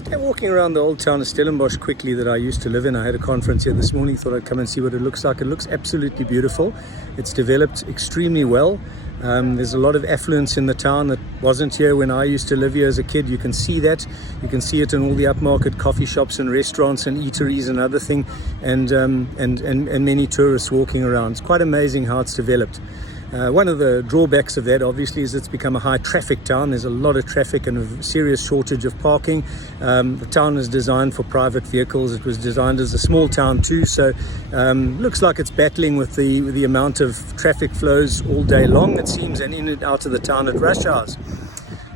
Just walking around the old town of Stellenbosch quickly that I used to live in. I had a conference here this morning, thought I'd come and see what it looks like. It looks absolutely beautiful. It's developed extremely well. There's a lot of affluence in the town that wasn't here when I used to live here as a kid. You can see that. You can see it in all the upmarket coffee shops and restaurants and eateries and other thing, and many tourists walking around. It's quite amazing how it's developed. One of the drawbacks of that obviously is it's become a high traffic town. There's a lot of traffic and a serious shortage of parking. The town is designed for private vehicles. It was designed as a small town too, so looks like it's battling with the amount of traffic flows all day long, it seems, and in and out of the town at rush hours.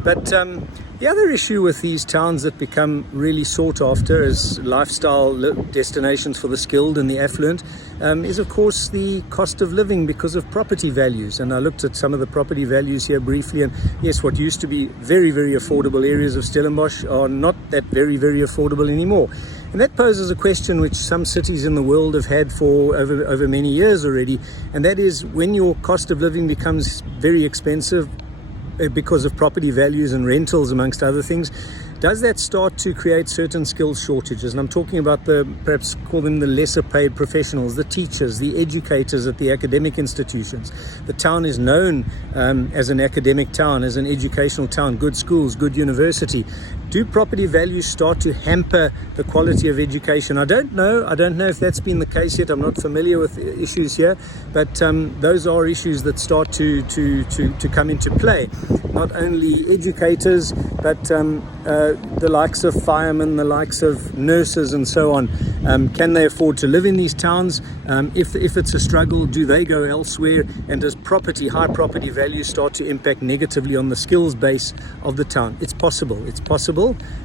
But the other issue with these towns that become really sought after as lifestyle destinations for the skilled and the affluent is of course the cost of living because of property values. And I looked at some of the property values here briefly, and yes, what used to be very, very affordable areas of Stellenbosch are not that very, very affordable anymore. And that poses a question which some cities in the world have had for over many years already, and that is, when your cost of living becomes very expensive because of property values and rentals amongst other things, does that start to create certain skills shortages? And I'm talking about perhaps call them the lesser paid professionals, the teachers, the educators at the academic institutions. The town is known as an academic town, as an educational town, good schools, good university. Do property values start to hamper the quality of education? I don't know if that's been the case yet. I'm not familiar with issues here, but those are issues that start to come into play. Not only educators, but the likes of firemen, the likes of nurses and so on. Can they afford to live in these towns? If it's a struggle, do they go elsewhere? And does high property values start to impact negatively on the skills base of the town? It's possible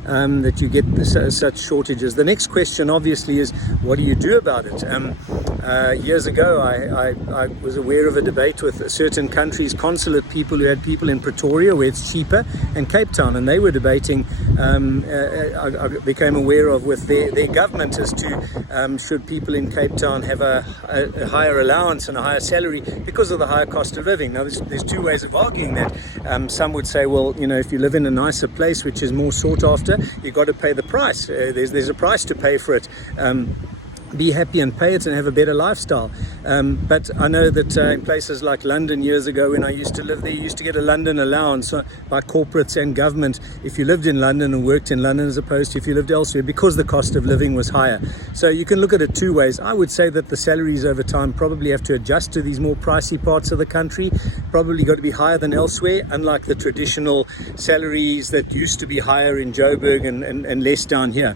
that you get such shortages. The next question obviously is, what do you do about it? Years ago I was aware of a debate with certain countries' consulate people who had people in Pretoria where it's cheaper, and Cape Town, and they were debating, I became aware of with their government as to should people in Cape Town have a higher allowance and a higher salary because of the higher cost of living. Now there's two ways of arguing that. Some would say, well, if you live in a nicer place which is more sought after, you've got to pay the price. There's a price to pay for it. Be happy and pay it and have a better lifestyle. But I know that in places like London years ago when I used to live there, you used to get a London allowance by corporates and government if you lived in London and worked in London, as opposed to if you lived elsewhere, because the cost of living was higher. So you can look at it two ways. I would say that the salaries over time probably have to adjust to these more pricey parts of the country, probably got to be higher than elsewhere, unlike the traditional salaries that used to be higher in Joburg and less down here.